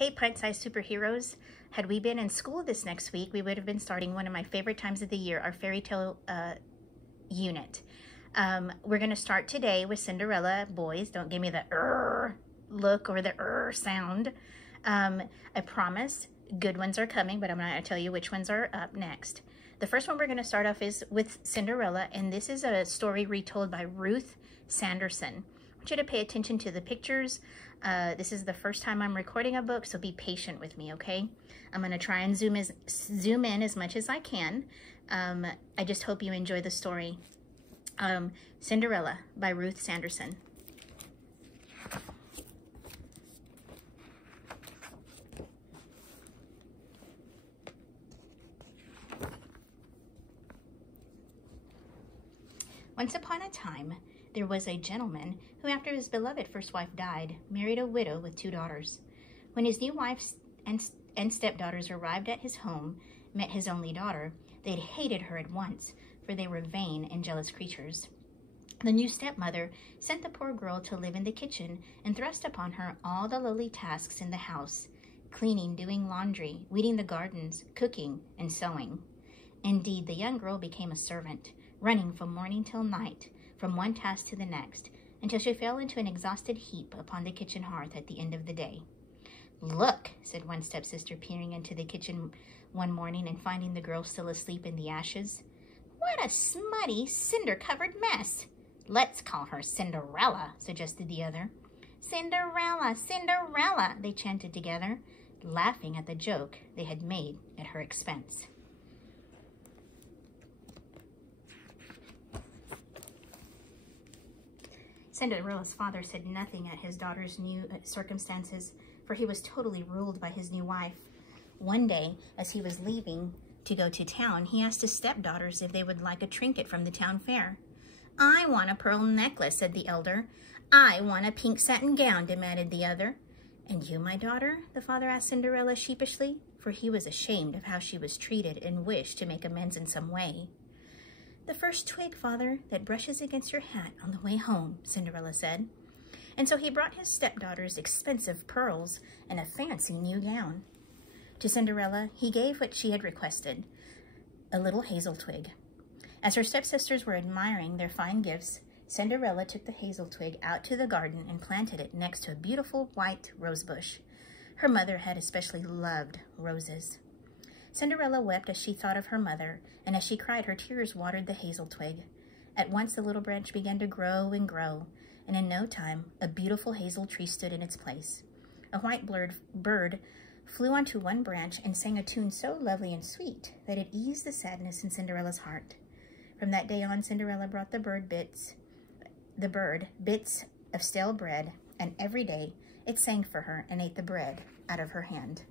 Hey, pint-sized superheroes. Had we been in school this next week, we would have been starting one of my favorite times of the year, our fairy tale unit. We're going to start today with Cinderella. Boys, don't give me the look or the sound. I promise good ones are coming, but I'm not going to tell you which ones are up next. The first one we're going to start off is with Cinderella, and this is a story retold by Ruth Sanderson. I want you to pay attention to the pictures. This is the first time I'm recording a book, so be patient with me, okay? I'm going to try and zoom in as much as I can. I just hope you enjoy the story. Cinderella by Ruth Sanderson. Once upon a time, there was a gentleman who, after his beloved first wife died, married a widow with 2 daughters. When his new wife and stepdaughters arrived at his home, met his only daughter, they hated her at once, for they were vain and jealous creatures. The new stepmother sent the poor girl to live in the kitchen and thrust upon her all the lowly tasks in the house: cleaning, doing laundry, weeding the gardens, cooking, and sewing. Indeed, the young girl became a servant, running from morning till night, from one task to the next, until she fell into an exhausted heap upon the kitchen hearth at the end of the day. "Look," said one stepsister, peering into the kitchen one morning and finding the girl still asleep in the ashes. "What a smutty, cinder-covered mess!" "Let's call her Cinderella," suggested the other. "Cinderella, Cinderella," they chanted together, laughing at the joke they had made at her expense. Cinderella's father said nothing at his daughter's new circumstances, for he was totally ruled by his new wife. One day, as he was leaving to go to town, he asked his stepdaughters if they would like a trinket from the town fair. "I want a pearl necklace," said the elder. "I want a pink satin gown," demanded the other. "And you, my daughter?" the father asked Cinderella sheepishly, for he was ashamed of how she was treated and wished to make amends in some way. "The first twig, father, that brushes against your hat on the way home," Cinderella said. And so he brought his stepdaughters expensive pearls and a fancy new gown. To Cinderella, he gave what she had requested, a little hazel twig. As her stepsisters were admiring their fine gifts, Cinderella took the hazel twig out to the garden and planted it next to a beautiful white rose bush. Her mother had especially loved roses. Cinderella wept as she thought of her mother, and as she cried, her tears watered the hazel twig. At once the little branch began to grow and grow, and in no time a beautiful hazel tree stood in its place. A white bird flew onto one branch and sang a tune so lovely and sweet that it eased the sadness in Cinderella's heart. From that day on, Cinderella brought the bird bits of stale bread, and every day it sang for her and ate the bread out of her hand.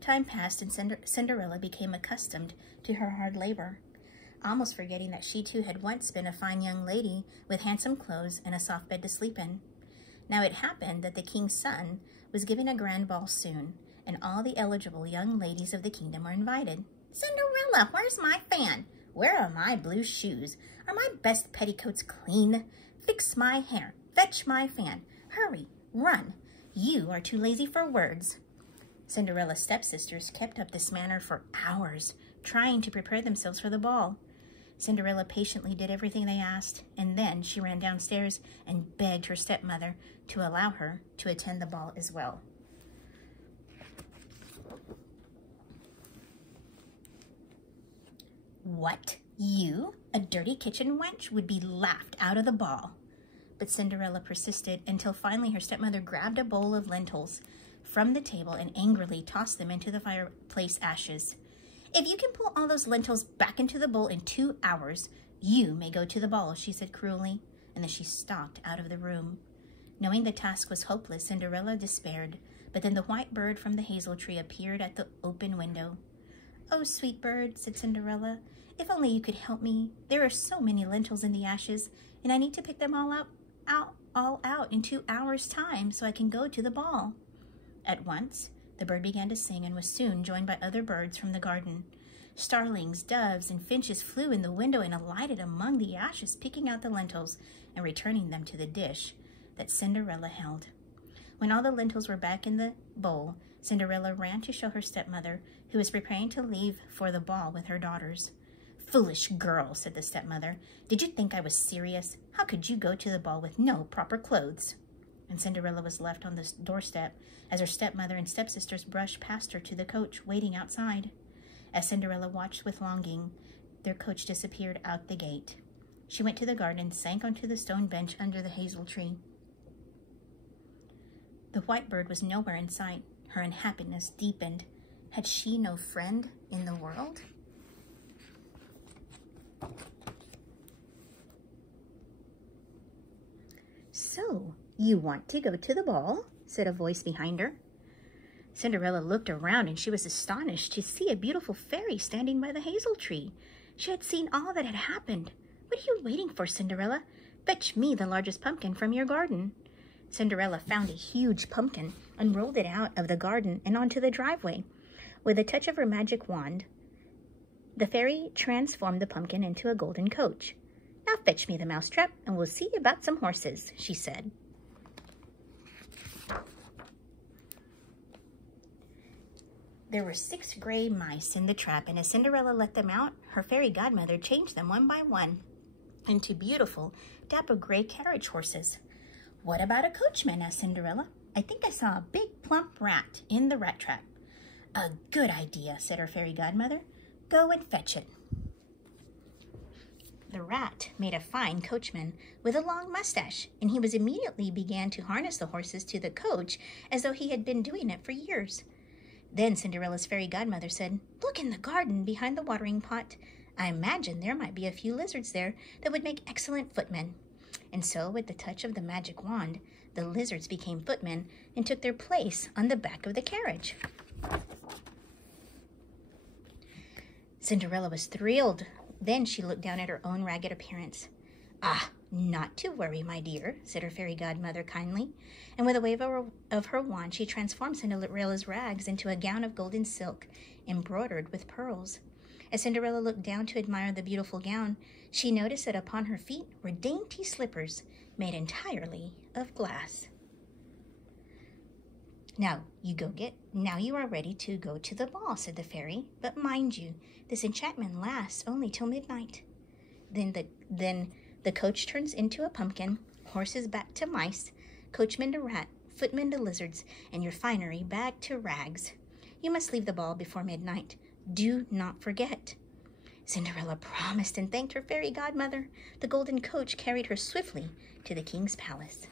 Time passed, and Cinderella became accustomed to her hard labor, almost forgetting that she too had once been a fine young lady with handsome clothes and a soft bed to sleep in. Now it happened that the king's son was giving a grand ball soon, and all the eligible young ladies of the kingdom were invited. "Cinderella, where's my fan? Where are my blue shoes? Are my best petticoats clean? Fix my hair. Fetch my fan. Hurry, run. You are too lazy for words." Cinderella's stepsisters kept up this manner for hours, trying to prepare themselves for the ball. Cinderella patiently did everything they asked, and then she ran downstairs and begged her stepmother to allow her to attend the ball as well. "What? You, a dirty kitchen wench, would be laughed out of the ball." But Cinderella persisted until finally her stepmother grabbed a bowl of lentils from the table and angrily tossed them into the fireplace ashes. "If you can pull all those lentils back into the bowl in 2 hours, you may go to the ball," she said cruelly, and then she stalked out of the room. Knowing the task was hopeless, Cinderella despaired, but then the white bird from the hazel tree appeared at the open window. "Oh, sweet bird," said Cinderella, "if only you could help me. There are so many lentils in the ashes, and I need to pick them all out in 2 hours' time so I can go to the ball." At once, the bird began to sing and was soon joined by other birds from the garden. Starlings, doves, and finches flew in the window and alighted among the ashes, picking out the lentils and returning them to the dish that Cinderella held. When all the lentils were back in the bowl, Cinderella ran to show her stepmother, who was preparing to leave for the ball with her daughters. "Foolish girl," said the stepmother. "Did you think I was serious? How could you go to the ball with no proper clothes?" And Cinderella was left on the doorstep as her stepmother and stepsisters brushed past her to the coach waiting outside. As Cinderella watched with longing, their coach disappeared out the gate. She went to the garden, sank onto the stone bench under the hazel tree. The white bird was nowhere in sight. Her unhappiness deepened. Had she no friend in the world? "So, you want to go to the ball?" said a voice behind her. Cinderella looked around and she was astonished to see a beautiful fairy standing by the hazel tree. She had seen all that had happened. "What are you waiting for, Cinderella? Fetch me the largest pumpkin from your garden." Cinderella found a huge pumpkin and rolled it out of the garden and onto the driveway. With a touch of her magic wand, the fairy transformed the pumpkin into a golden coach. "Now fetch me the mousetrap and we'll see about some horses," she said. There were 6 gray mice in the trap, and as Cinderella let them out, her fairy godmother changed them one by one into beautiful, dapple gray carriage horses. "What about a coachman?" asked Cinderella. "I think I saw a big plump rat in the rat trap." "A good idea," said her fairy godmother. "Go and fetch it." The rat made a fine coachman with a long mustache, and he immediately began to harness the horses to the coach as though he had been doing it for years. Then Cinderella's fairy godmother said, "Look in the garden behind the watering pot. I imagine there might be a few lizards there that would make excellent footmen." And so, with the touch of the magic wand, the lizards became footmen and took their place on the back of the carriage. Cinderella was thrilled. Then she looked down at her own ragged appearance. "Ah, not to worry, my dear," said her fairy godmother kindly, and with a wave of her wand, she transformed Cinderella's rags into a gown of golden silk, embroidered with pearls. As Cinderella looked down to admire the beautiful gown, she noticed that upon her feet were dainty slippers made entirely of glass. Now you are ready to go to the ball," said the fairy. "But mind you, this enchantment lasts only till midnight. Then the coach turns into a pumpkin, horses back to mice, coachman to rat, footmen to lizards, and your finery back to rags. You must leave the ball before midnight. Do not forget." Cinderella promised and thanked her fairy godmother. The golden coach carried her swiftly to the king's palace.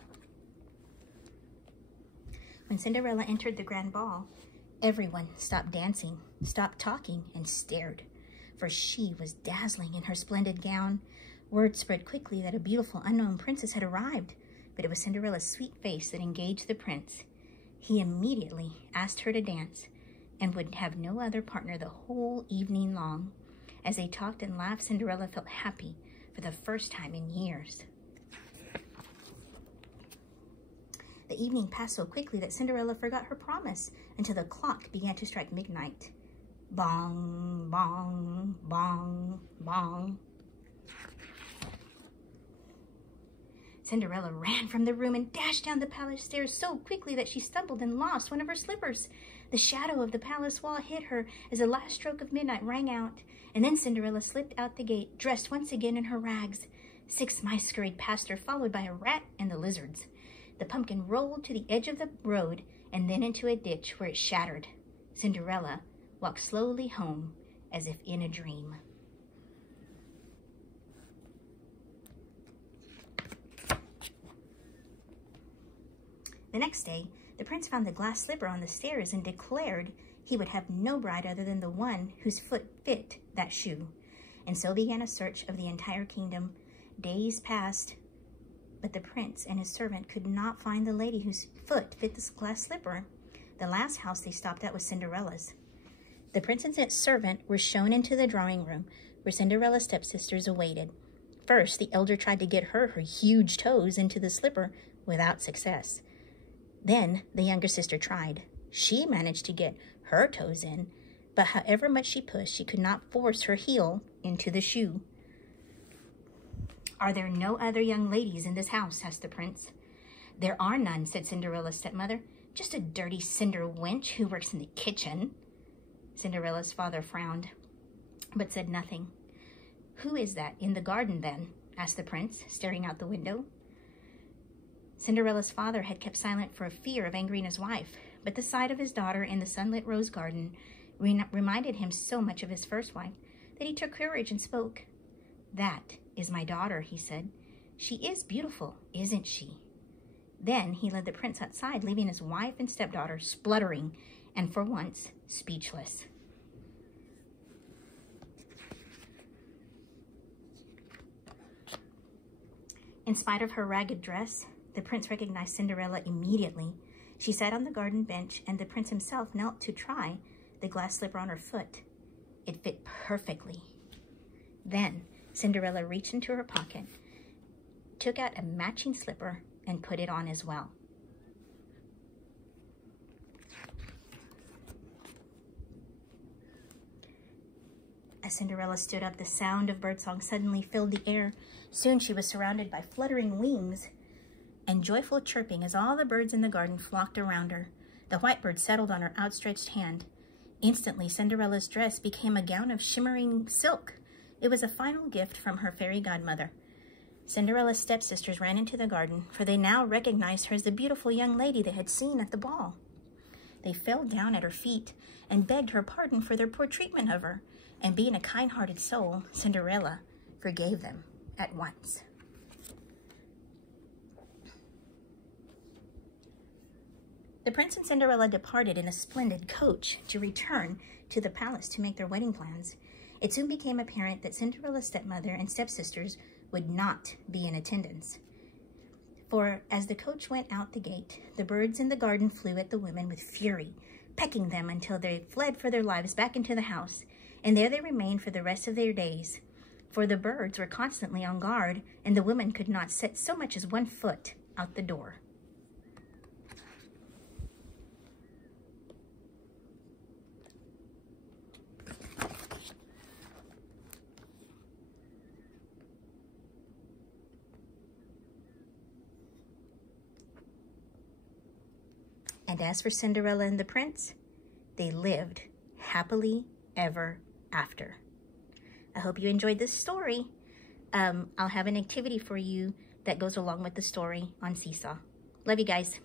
When Cinderella entered the grand ball, everyone stopped dancing, stopped talking, and stared, for she was dazzling in her splendid gown. Word spread quickly that a beautiful unknown princess had arrived, but it was Cinderella's sweet face that engaged the prince. He immediately asked her to dance and would have no other partner the whole evening long. As they talked and laughed, Cinderella felt happy for the first time in years. The evening passed so quickly that Cinderella forgot her promise until the clock began to strike midnight. Bong, bong, bong, bong. Cinderella ran from the room and dashed down the palace stairs so quickly that she stumbled and lost one of her slippers. The shadow of the palace wall hid her as the last stroke of midnight rang out, and then Cinderella slipped out the gate, dressed once again in her rags. 6 mice scurried past her, followed by a rat and the lizards. The pumpkin rolled to the edge of the road and then into a ditch where it shattered. Cinderella walked slowly home as if in a dream. The next day, the prince found the glass slipper on the stairs and declared he would have no bride other than the one whose foot fit that shoe. And so began a search of the entire kingdom. Days passed, but the prince and his servant could not find the lady whose foot fit this glass slipper. The last house they stopped at was Cinderella's. The prince and his servant were shown into the drawing room, where Cinderella's stepsisters awaited. First, the elder tried to get her huge toes into the slipper without success. Then the younger sister tried. She managed to get her toes in, but however much she pushed, she could not force her heel into the shoe. "Are there no other young ladies in this house?" asked the prince. "There are none," said Cinderella's stepmother. "Just a dirty cinder wench who works in the kitchen." Cinderella's father frowned, but said nothing. "Who is that in the garden, then?" asked the prince, staring out the window. Cinderella's father had kept silent for fear of angering his wife, but the sight of his daughter in the sunlit rose garden reminded him so much of his first wife that he took courage and spoke. "That is my daughter," he said. "She is beautiful, isn't she?" Then he led the prince outside, leaving his wife and stepdaughter spluttering and, for once, speechless. In spite of her ragged dress, the prince recognized Cinderella immediately. She sat on the garden bench, and the prince himself knelt to try the glass slipper on her foot. It fit perfectly. Then Cinderella reached into her pocket, took out a matching slipper, and put it on as well. As Cinderella stood up, the sound of birdsong suddenly filled the air. Soon she was surrounded by fluttering wings and joyful chirping as all the birds in the garden flocked around her. The white bird settled on her outstretched hand. Instantly, Cinderella's dress became a gown of shimmering silk. It was a final gift from her fairy godmother. Cinderella's stepsisters ran into the garden, for they now recognized her as the beautiful young lady they had seen at the ball. They fell down at her feet and begged her pardon for their poor treatment of her, and being a kind-hearted soul, Cinderella forgave them at once. The prince and Cinderella departed in a splendid coach to return to the palace to make their wedding plans. It soon became apparent that Cinderella's stepmother and stepsisters would not be in attendance. For as the coach went out the gate, the birds in the garden flew at the women with fury, pecking them until they fled for their lives back into the house, and there they remained for the rest of their days. For the birds were constantly on guard, and the women could not set so much as one foot out the door. And as for Cinderella and the prince, they lived happily ever after. I hope you enjoyed this story. I'll have an activity for you that goes along with the story on Seesaw. Love you guys.